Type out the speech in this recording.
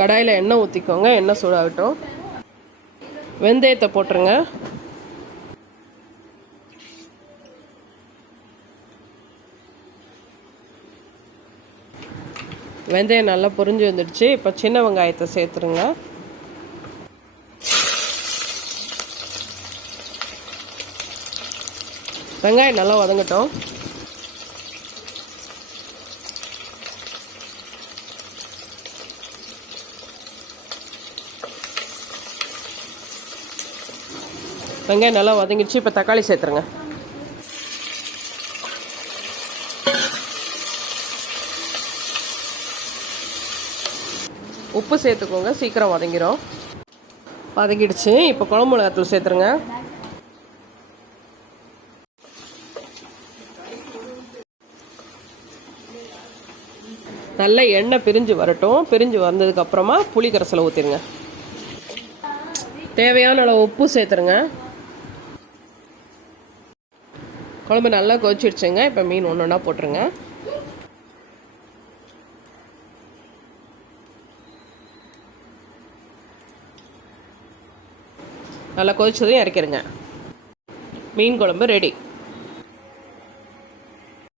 கடாயில் எண்ணெய் ஊற்றிக்கோங்க எண்ணெய் சூடாகட்டும். வெந்தயத்தை போட்டுருங்க. வெந்தயம் நல்லா பொரிஞ்சு வந்துடுச்சு. இப்போ சின்ன வெங்காயத்தை சேர்த்துருங்க. வெங்காயம் நல்லா வதங்கட்டும். வெங்காயம் நல்லா வதங்கிடுச்சு இப்போ தக்காளி சேர்த்துருங்க. உப்பு சேர்த்துக்கோங்க சீக்கிரம் வதங்கிடும் வதங்கிடுச்சு இப்போ குழம்பு மிளகாத்தூள் சேர்த்துருங்க. நல்ல எண்ணெய் பிரிஞ்சு வரட்டும். பிரிஞ்சு வந்ததுக்கப்புறமா புளி கரைசலை ஊற்றிடுங்க தேவையான அளவு உப்பு சேர்த்துருங்க. குழம்பு நல்லா கொதிச்சிடுச்சுங்க. இப்போ மீன் ஒன்று ஒன்றா போட்டுருங்க. நல்லா கொதிச்சதையும் இறக்கிடுங்க மீன் குழம்பு ரெடி